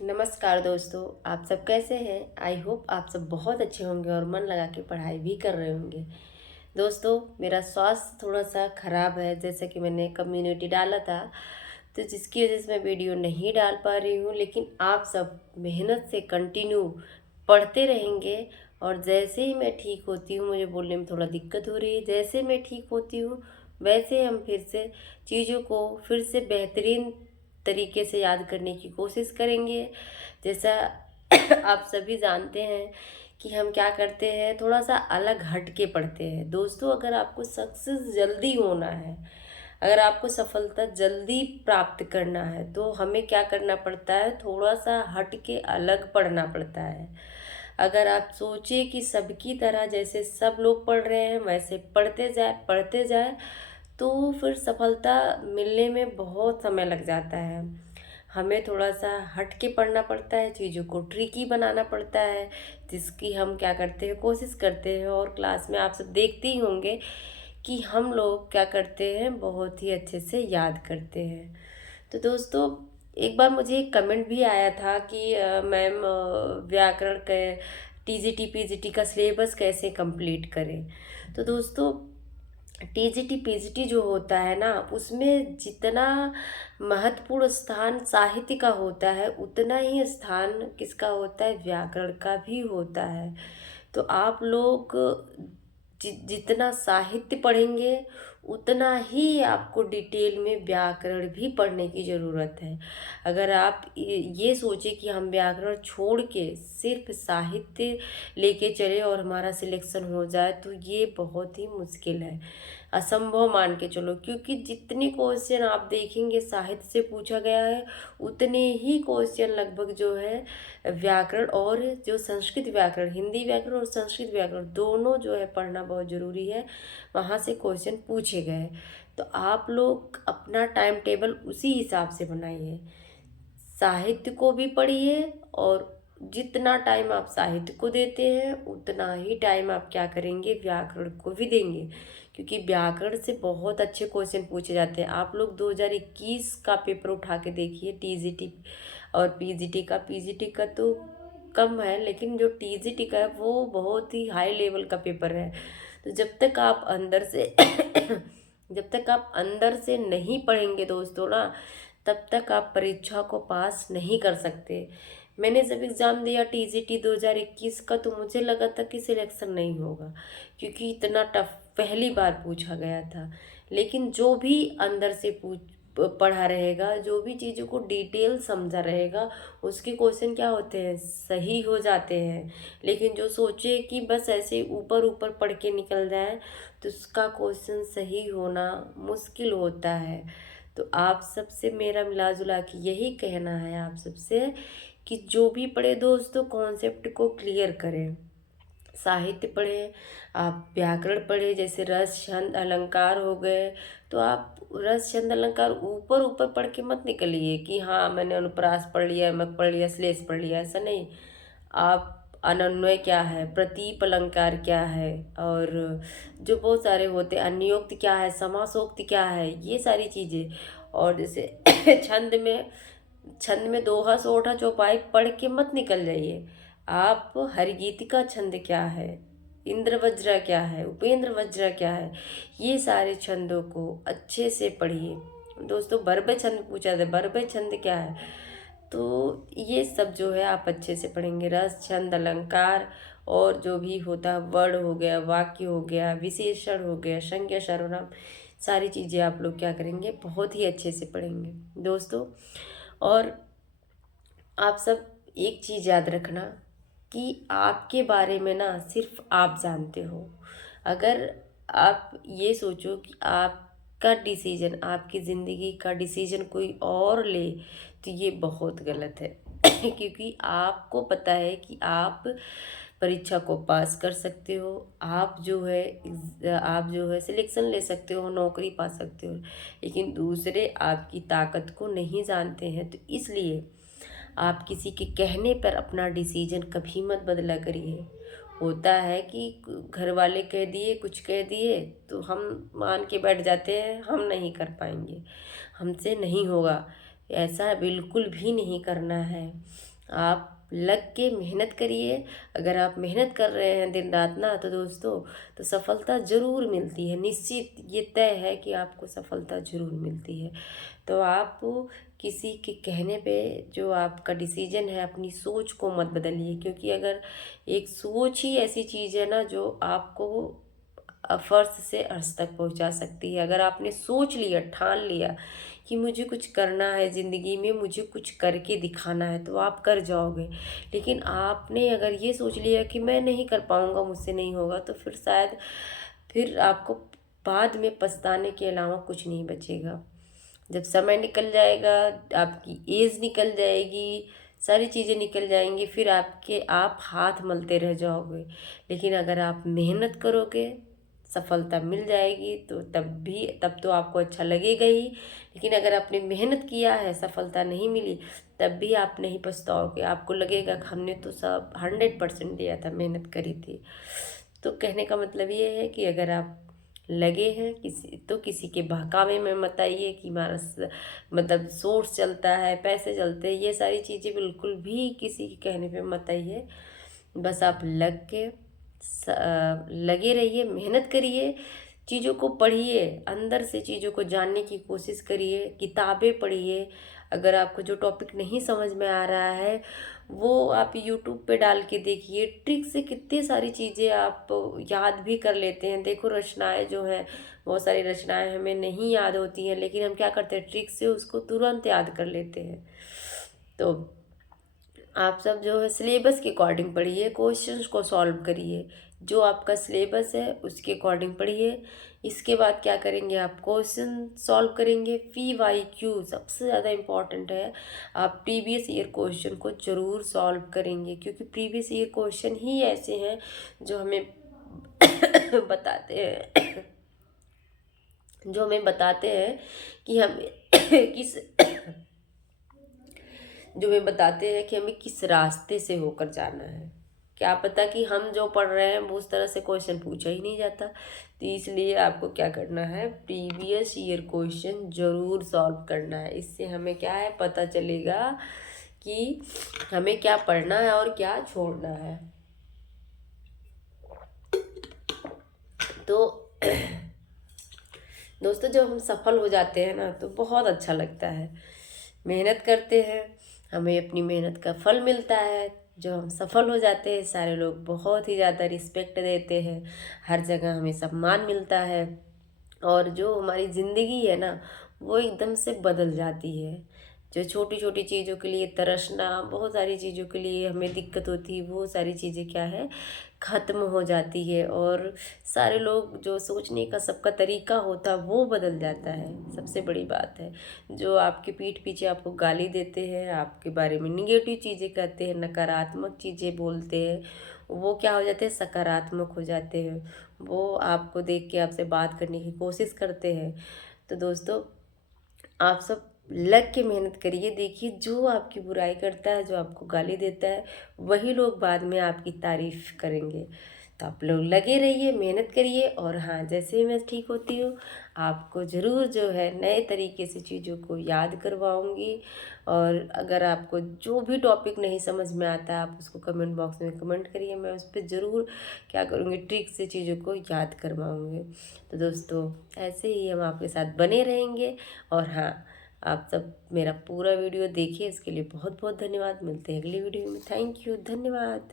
नमस्कार दोस्तों। आप सब कैसे हैं? आई होप आप सब बहुत अच्छे होंगे और मन लगा के पढ़ाई भी कर रहे होंगे। दोस्तों, मेरा स्वास्थ्य थोड़ा सा ख़राब है, जैसे कि मैंने कम्युनिटी डाला था, तो जिसकी वजह से मैं वीडियो नहीं डाल पा रही हूँ। लेकिन आप सब मेहनत से कंटिन्यू पढ़ते रहेंगे और जैसे ही मैं ठीक होती हूँ, मुझे बोलने में थोड़ा दिक्कत हो रही है, जैसे मैं ठीक होती हूँ वैसे हम फिर से चीज़ों को फिर से बेहतरीन तरीके से याद करने की कोशिश करेंगे। जैसा आप सभी जानते हैं कि हम क्या करते हैं, थोड़ा सा अलग हट के पढ़ते हैं। दोस्तों, अगर आपको सक्सेस जल्दी होना है, अगर आपको सफलता जल्दी प्राप्त करना है, तो हमें क्या करना पड़ता है, थोड़ा सा हट के अलग पढ़ना पड़ता है। अगर आप सोचे कि सबकी तरह जैसे सब लोग पढ़ रहे हैं वैसे पढ़ते जाए तो फिर सफलता मिलने में बहुत समय लग जाता है। हमें थोड़ा सा हट के पढ़ना पड़ता है, चीज़ों को ट्रिकी बनाना पड़ता है, जिसकी हम क्या करते हैं, कोशिश करते हैं। और क्लास में आप सब देखते ही होंगे कि हम लोग क्या करते हैं, बहुत ही अच्छे से याद करते हैं। तो दोस्तों, एक बार मुझे एक कमेंट भी आया था कि मैम, व्याकरण के टीजीटी पीजीटी का सिलेबस कैसे कंप्लीट करें। तो दोस्तों, टीजीटी पीजीटी जो होता है ना, उसमें जितना महत्वपूर्ण स्थान साहित्य का होता है, उतना ही स्थान किसका होता है, व्याकरण का भी होता है। तो आप लोग जितना साहित्य पढ़ेंगे उतना ही आपको डिटेल में व्याकरण भी पढ़ने की ज़रूरत है। अगर आप ये सोचे कि हम व्याकरण छोड़ के सिर्फ साहित्य लेके चले और हमारा सिलेक्शन हो जाए, तो ये बहुत ही मुश्किल है, असंभव मान के चलो। क्योंकि जितने क्वेश्चन आप देखेंगे साहित्य से पूछा गया है, उतने ही क्वेश्चन लगभग जो है व्याकरण और जो संस्कृत व्याकरण, हिंदी व्याकरण और संस्कृत व्याकरण दोनों जो है पढ़ना बहुत ज़रूरी है, वहाँ से क्वेश्चन पूछे गए। तो आप लोग अपना टाइम टेबल उसी हिसाब से बनाइए, साहित्य को भी पढ़िए और जितना टाइम आप साहित्य को देते हैं उतना ही टाइम आप क्या करेंगे, व्याकरण को भी देंगे। क्योंकि व्याकरण से बहुत अच्छे क्वेश्चन पूछे जाते हैं। आप लोग 2021 का पेपर उठा के देखिए, टीजीटी और पीजीटी का तो कम है, लेकिन जो टीजीटी का है वो बहुत ही हाई लेवल का पेपर है। तो जब तक आप अंदर से नहीं पढ़ेंगे दोस्तों ना, तब तक आप परीक्षा को पास नहीं कर सकते। मैंने जब एग्ज़ाम दिया टीजीटी 2021 का, तो मुझे लगा था कि सिलेक्शन नहीं होगा, क्योंकि इतना टफ पहली बार पूछा गया था। लेकिन जो भी अंदर से पढ़ा रहेगा, जो भी चीज़ों को डिटेल समझा रहेगा, उसके क्वेश्चन क्या होते हैं, सही हो जाते हैं। लेकिन जो सोचे कि बस ऐसे ऊपर ऊपर पढ़ के निकल जाए, तो उसका क्वेश्चन सही होना मुश्किल होता है। तो आप सबसे मेरा मिला जुला के यही कहना है आप सबसे कि जो भी पढ़े दोस्तों, कॉन्सेप्ट को क्लियर करें। साहित्य पढ़ें, आप व्याकरण पढ़ें, जैसे रस छंद अलंकार हो गए, तो आप रस छंद अलंकार ऊपर ऊपर पढ़ के मत निकलिए कि हाँ मैंने अनुप्रास पढ़ लिया, यमक पढ़ लिया, श्लेष पढ़ लिया, ऐसा नहीं। आप अनन्वय क्या है, प्रतीप अलंकार क्या है, और जो बहुत सारे होते हैं, अन्योक्त क्या है, समासोक्त क्या है, ये सारी चीज़ें। और जैसे छंद में दोहा सोठा चौपाई पढ़ के मत निकल जाइए। आप हरिगीत का छंद क्या है, इंद्र वज्र क्या है, उपेंद्र वज्र क्या है, ये सारे छंदों को अच्छे से पढ़िए। दोस्तों, बरबे छंद पूछा था, बरबे छंद क्या है, तो ये सब जो है आप अच्छे से पढ़ेंगे। रस छंद अलंकार और जो भी होता है, वर्ड हो गया, वाक्य हो गया, विशेषण हो गया, संज्ञा सर्वनाम, सारी चीज़ें आप लोग क्या करेंगे, बहुत ही अच्छे से पढ़ेंगे दोस्तों। और आप सब एक चीज़ याद रखना कि आपके बारे में ना सिर्फ आप जानते हो। अगर आप ये सोचो कि आपका डिसीजन, आपकी ज़िंदगी का डिसीजन कोई और ले, तो ये बहुत गलत है। क्योंकि आपको पता है कि आप परीक्षा को पास कर सकते हो, आप जो है सिलेक्शन ले सकते हो, नौकरी पा सकते हो। लेकिन दूसरे आपकी ताकत को नहीं जानते हैं, तो इसलिए आप किसी के कहने पर अपना डिसीजन कभी मत बदला करिए। होता है कि घर वाले कह दिए, कुछ कह दिए, तो हम मान के बैठ जाते हैं, हम नहीं कर पाएंगे, हमसे नहीं होगा। ऐसा बिल्कुल भी नहीं करना है। आप लग के मेहनत करिए। अगर आप मेहनत कर रहे हैं दिन रात ना, तो दोस्तों तो सफलता ज़रूर मिलती है। निश्चित ये तय है कि आपको सफलता ज़रूर मिलती है। तो आप किसी के कहने पे जो आपका डिसीजन है, अपनी सोच को मत बदलिए, क्योंकि अगर एक सोच ही ऐसी चीज़ है ना जो आपको फर्श से अर्श तक पहुंचा सकती है। अगर आपने सोच लिया, ठान लिया कि मुझे कुछ करना है ज़िंदगी में, मुझे कुछ करके दिखाना है, तो आप कर जाओगे। लेकिन आपने अगर ये सोच लिया कि मैं नहीं कर पाऊँगा, मुझसे नहीं होगा, तो फिर शायद फिर आपको बाद में पछताने के अलावा कुछ नहीं बचेगा। जब समय निकल जाएगा, आपकी एज निकल जाएगी, सारी चीज़ें निकल जाएंगी, फिर आप हाथ मलते रह जाओगे। लेकिन अगर आप मेहनत करोगे, सफलता मिल जाएगी। तो तब तो आपको अच्छा लगेगा ही। लेकिन अगर आपने मेहनत किया है, सफलता नहीं मिली, तब भी आप नहीं पछताओगे। आपको लगेगा कि हमने तो सब 100% दिया था, मेहनत करी थी। तो कहने का मतलब ये है कि अगर आप लगे हैं किसी के बहकावे में मत आइए कि हमारा मतलब सोर्स चलता है, पैसे चलते हैं, ये सारी चीज़ें बिल्कुल भी किसी के कहने पे मत आइए। बस आप लगे रहिए, मेहनत करिए, चीज़ों को पढ़िए, अंदर से चीज़ों को जानने की कोशिश करिए, किताबें पढ़िए। अगर आपको जो टॉपिक नहीं समझ में आ रहा है, वो आप यूट्यूब पे डाल के देखिए। ट्रिक से कितनी सारी चीज़ें आप याद भी कर लेते हैं। देखो, रचनाएं जो हैं, बहुत सारी रचनाएं हमें नहीं याद होती हैं, लेकिन हम क्या करते हैं, ट्रिक से उसको तुरंत याद कर लेते हैं। तो आप सब जो है सिलेबस के अकॉर्डिंग पढ़िए, क्वेश्चंस को सॉल्व करिए। जो आपका सिलेबस है उसके अकॉर्डिंग पढ़िए। इसके बाद क्या करेंगे, आप क्वेश्चन सॉल्व करेंगे। PYQ सबसे ज़्यादा इम्पॉर्टेंट है। आप प्रीवियस ईयर क्वेश्चन को ज़रूर सॉल्व करेंगे, क्योंकि प्रीवियस ईयर क्वेश्चन ही ऐसे हैं जो हमें बताते हैं जो हमें बताते हैं कि हम किस जो हमें बताते हैं कि हमें किस रास्ते से होकर जाना है। क्या पता कि हम जो पढ़ रहे हैं वो उस तरह से क्वेश्चन पूछा ही नहीं जाता। तो इसलिए आपको क्या करना है, प्रीवियस ईयर क्वेश्चन ज़रूर सॉल्व करना है। इससे हमें क्या है, पता चलेगा कि हमें क्या पढ़ना है और क्या छोड़ना है। तो दोस्तों, जब हम सफल हो जाते हैं ना, तो बहुत अच्छा लगता है। मेहनत करते हैं, हमें अपनी मेहनत का फल मिलता है। जब हम सफल हो जाते हैं, सारे लोग बहुत ही ज़्यादा रिस्पेक्ट देते हैं, हर जगह हमें सम्मान मिलता है। और जो हमारी ज़िंदगी है ना, वो एकदम से बदल जाती है। जो छोटी छोटी चीज़ों के लिए तरसना, बहुत सारी चीज़ों के लिए हमें दिक्कत होती है, वो सारी चीज़ें क्या है, ख़त्म हो जाती है। और सारे लोग जो सोचने का सबका तरीका होता है वो बदल जाता है। सबसे बड़ी बात है, जो आपके पीठ पीछे आपको गाली देते हैं, आपके बारे में निगेटिव चीज़ें कहते हैं, नकारात्मक चीज़ें बोलते हैं, वो क्या हो जाते हैं, सकारात्मक हो जाते हैं। वो आपको देख के आपसे बात करने की कोशिश करते हैं। तो दोस्तों, आप सब लग के मेहनत करिए। देखिए, जो आपकी बुराई करता है, जो आपको गाली देता है, वही लोग बाद में आपकी तारीफ करेंगे। तो आप लोग लगे रहिए, मेहनत करिए। और हाँ, जैसे ही मैं ठीक होती हूँ, आपको ज़रूर जो है नए तरीके से चीज़ों को याद करवाऊँगी। और अगर आपको जो भी टॉपिक नहीं समझ में आता, आप उसको कमेंट बॉक्स में कमेंट करिए। मैं उस पर ज़रूर क्या करूँगी, ट्रिक से चीज़ों को याद करवाऊँगी। तो दोस्तों, ऐसे ही हम आपके साथ बने रहेंगे। और हाँ, आप सब मेरा पूरा वीडियो देखिए, इसके लिए बहुत बहुत धन्यवाद। मिलते हैं अगली वीडियो में। थैंक यू, धन्यवाद।